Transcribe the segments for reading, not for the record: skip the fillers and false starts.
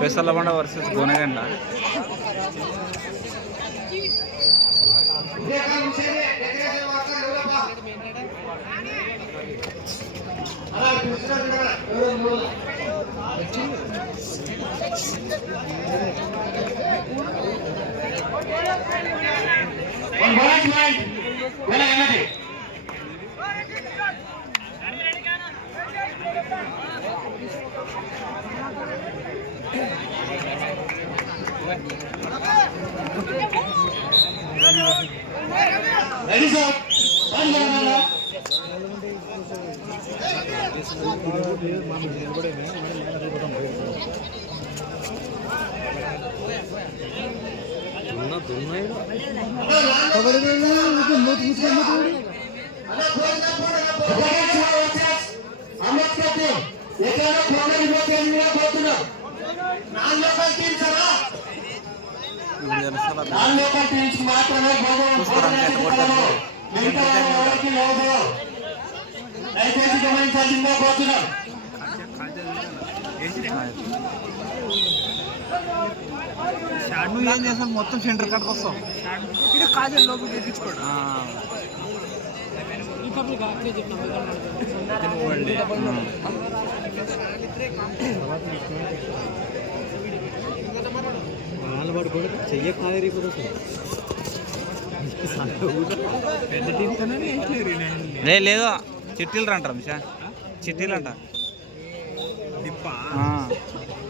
Pesalabanda versus Gonegandla. నువ్వు ఏం చేస్తావు? మొత్తం సెంటర్ కట్కి వస్తావు. ఇక్కడ కాజల్ లోపలికి ఎక్కించుకోడు. వాడు కూడా చెయ్య కాలేరిపోతుంది. లేదు చిట్టీలు అంటారు మిషా, చిట్టీలు అంట.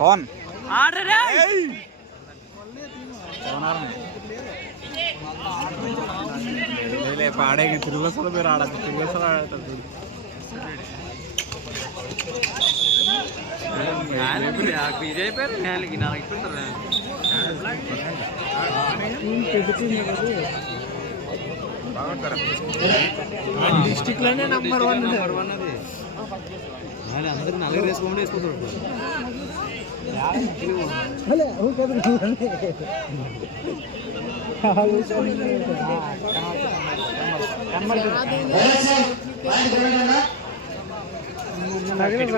పవన్ పాడే తిరుగుసలు మీరు ఆడద్దు. తిరుగుసలు ఆడతారు. డిస్ట్రిక్ట్ లోనే నంబర్ 1 అది. అందరూ నలుగురు వేసుకోండి వేసుకుంటారు.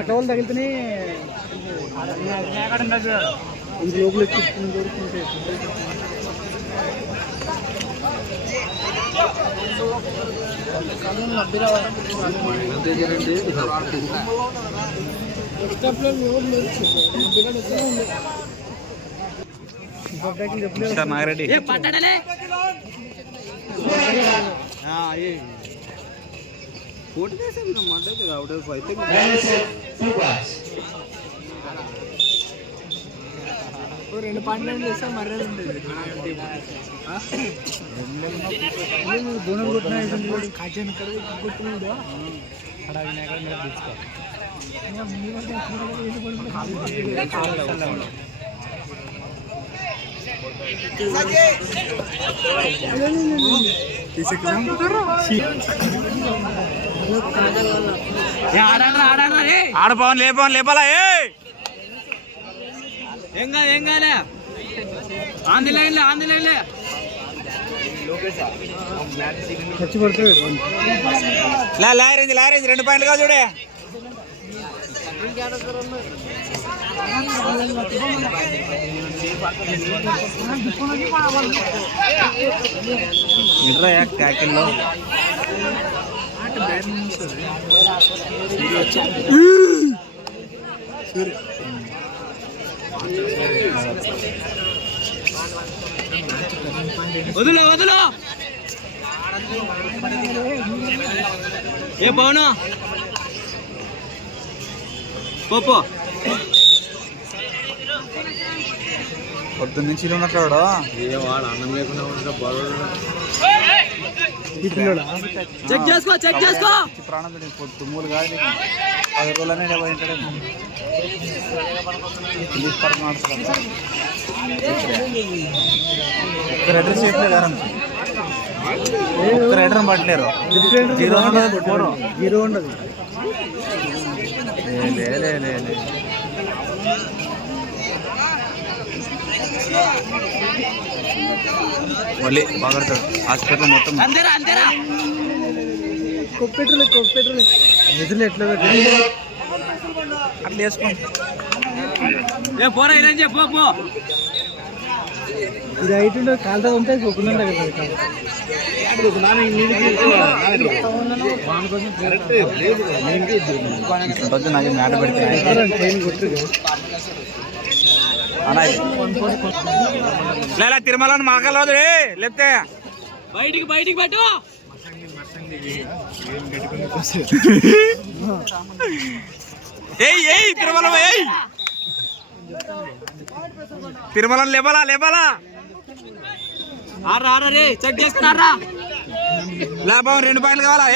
టోల్ తగిలితే లోపల నాగిరెడ్డి కోటి అవుట్ ఆఫ్ అయితే రెండు పాయింట్లు చేస్తే మర్యాద ఉంటుంది. ఆడ పవన్ లేపవన్ లేపాలా? ఏం కాలే ఆంది లైన్లే లారేంజ్ 2 పాయింట్లు కాదు చూడే. ఇడ్రయా ట్యాకిల్లో వదులు ఏ బావునా పోపో పొద్దున్న నుంచి ఉన్నట్టు వాడు అన్నం లేకుండా ఉంటా బాగా చెక్ చేసుకో ప్రాణం తుమ్ములు కాదు 10 రోజులనే ఒక్క అడ్రస్ చెప్పలేదు. ఒక్క రైడర్ పట్టలేరు. 0 ఉండదు. మళ్ళీ బాగా హాస్పిటల్ మొత్తం కొప్పెట్రోల్ నిధులు ఎట్లా అట్లా వేసుకో పోరా ఇలా చెప్పు పో ఇది అయితుండే కాలుతో ఉంటే ఒక్కనుండే నాకు మ్యాట పెడితే లేదా తిరుమలని మాకల్ రోజు లేపితే బయటికి పెట్టు ఏయ్ తిరుమల తిరుమలని లేపాలా ఆరా రే చెక్ చేసుకున్నారా లాభం 2 పాయింట్లు కావాలా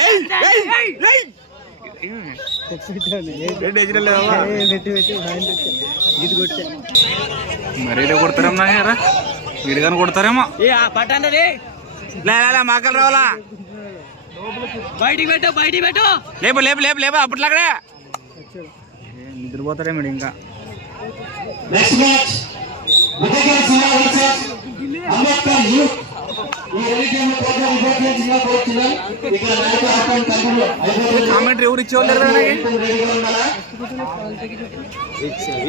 మరి కొడతారేమో వీడిగానే కొడతారేమో పట్టండి మాకలు రావాలా బయటికి పెట్టు లేపు అప్పట్లాగడే నిద్రపోతారేమో ఇంకా కామెంటరీ ఎవరు ఇచ్చేవాళ్ళు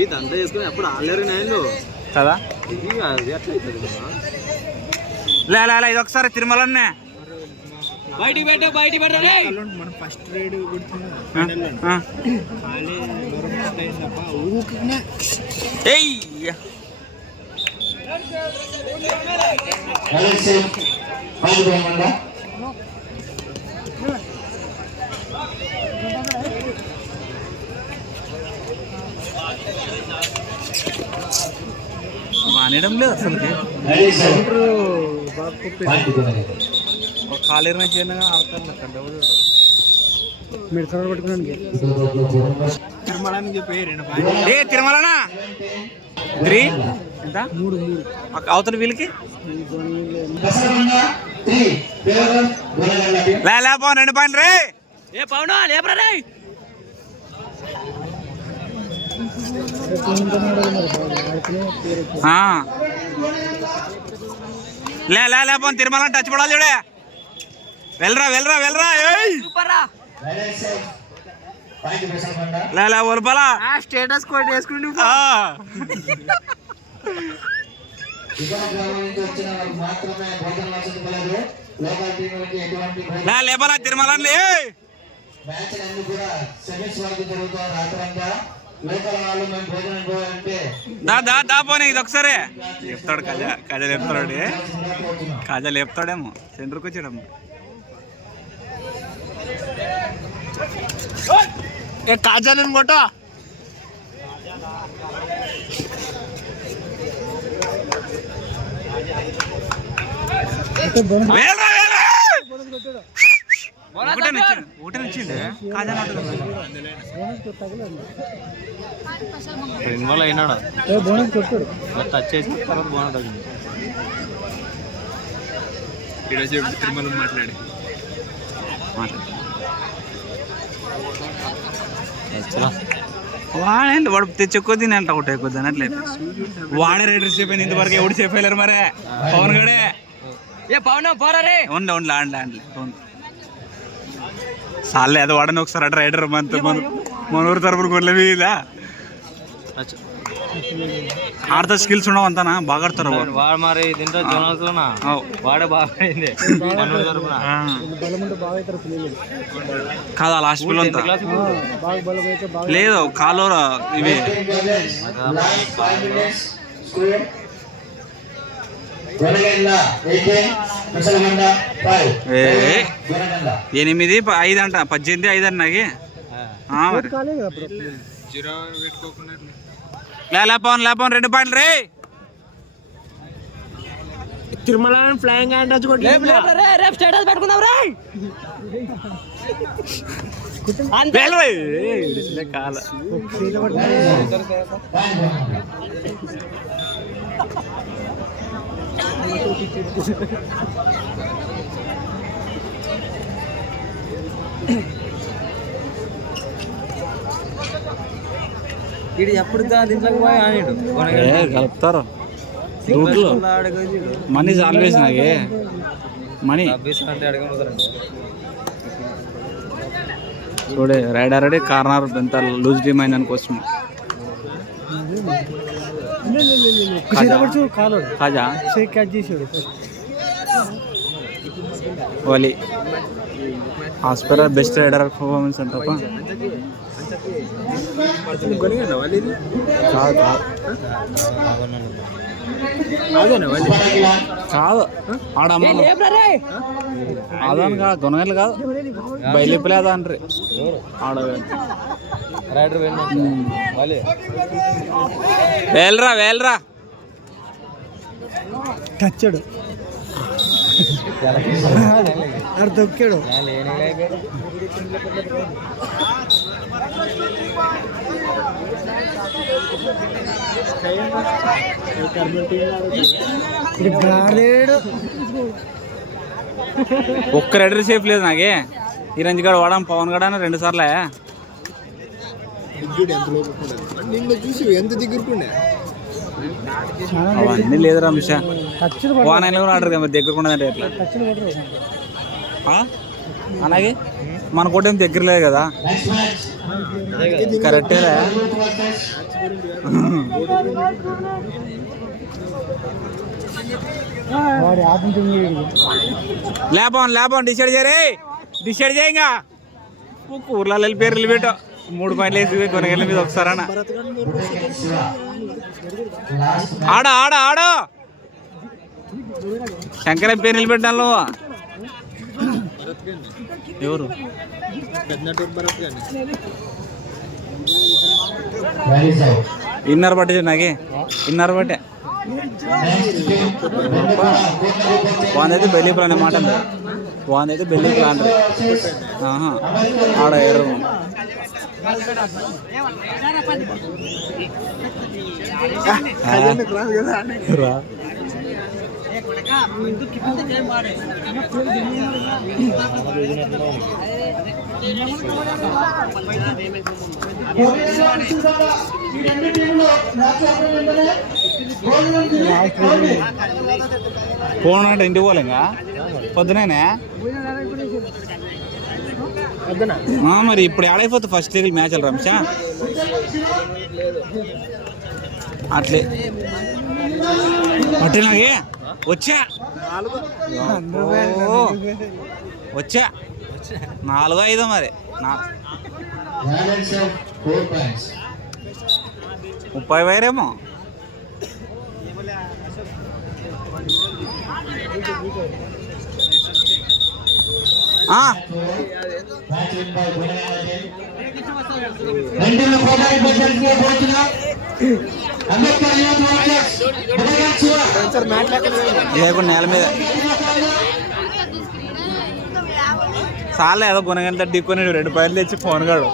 ఇదంతా చేసుకుని ఎప్పుడు ఆడలేరు నేను కదా ఎట్లా ఇది ఒకసారి తిరుమలనే బయటికి పెట్టు మనం ఫస్ట్ రైడ్ మానేయడం లేదు అసలు కాలేరు చేయగా ఆడతారు మీరు సరళ పట్టుకున్నాను తిరుమలనా 3 ఎంత 3 అవతల వీళ్ళకి లేపో 2 పాయింట్లు రే పవనా లేపరా రే లేపో తిరుమల టచ్ పడాలి చూడే వెళ్ళరా సూపర్ రా ఒలపాలా స్టేటస్ కోట్ వేసుకుంటూ లేపాలా తిరుమలని దా పోనీ ఇది ఒకసారి చెప్తాడు కాజా లేపుతాడు కాజా లేపుతాడేమో సెంటర్కి వచ్చాడేమో కాజా నేను కొట్ట ఊటనిచ్చిండే కాజా ఇన్వాల్వ్ అయినాడా బోనస్ కొట్టాడు టచ్ చేసి తర్వాత బోనస్ తగ్గింది తిరుమల మాట్లాడి వాడండి వాడు తెచ్చుకోద్ది నేను అంట ఒకటి ఎక్కువ అన్నట్లేదు వాడే రైడర్ సేఫ్ అయింది ఇంతవరకు ఎవడు సేఫ్ అయ్యారు మరే పవన్ గడే పవన్ పోరా రే ఉండి ఆడలే సార్లే అది వాడని ఒకసారి అటు రైడర్ మన ఊరు తరపున కొనలే మీద ఆడతా స్కిల్స్ ఉండవు అంతానా బాగా ఆడతారు వాడు మరి దీంట్లో జోనల్స్లోనా వాడే బాగా ఆడింది కాదా లాస్ట్ పిల్లలు అంతా లేదు కాలో ఇవి 8 5 అంట 18 5 అంట నాకి లేపన్ 2 పాయింట్లు రే తిరుమల ఫ్లైయింగ్ హ్యాండ్ రేపు స్టేటస్ పెట్టుకుందాం రే కాల ఇది ఎప్పుడు దీంట్లోకి పోయి ఆడాడు కలుపుతారు మనీ ఆల్వేస్ నాకే మనీ అంటే అడగలుగుతారండి చూడే రైడర్ రెడీ కార్నర్ ఎంత లూజ్ టీమ్ అయింది అనుకోసం కాజా వాలి హాస్పిటల్ బెస్ట్ రైడర్ పర్ఫార్మెన్స్ అంటప్ప కాదు ఆడమ్మ అదని కాదు గొనగలు కాదు బయలుపలేదు అంటారు ఆడ వేలరా వేలరా టచ్చాడు దొక్కాడు ఒక్క రైడర్ సేఫ్ లేదు నాకే ఈ రంజ్ గడ వాడాం పవన్ గడ 2 సార్లే ఎంత దగ్గరకుండే అవన్నీ లేదురా మిషా వానైనా ఆర్డర్ కదా దగ్గరకుండా ఎట్లా అలాగే మన కూడా ఏం దగ్గర లేదు కదా కరెక్టేరా లేపం డిసైడ్ చేయంగా ఊర్లలో వెళ్ళి పేర్లు పెట్టు 3 పాయింట్లు వేసి కొనగళ్ళ మీద ఒకసారన్నా ఆడ ఆడ ఆడ శంకర పేరు నిలబెట్టాను నువ్వు ఎవరు ఇన్నర్ పట్టే నాకే ఇన్నర్ పట్టే వానైతే బెల్లీపులు అనే మాట వానైతే బెల్లీపులు అంటారు ఆడ ఎర్ర రా ఫోన్ అంటే ఇంటికి పోలేంగా పొద్దునేనే మరి ఇప్పుడు ఏడైపోతుంది ఫస్ట్ లీగ్ మ్యాచ్ రమేషా అట్లే అంటే నాకే వచ్చా 4-5 మరి 30 వైరేమో నేల మీద చాలా ఏదో గుణగంట ఢీకొని 2 పాయింట్లు తెచ్చి ఫోన్ కాడు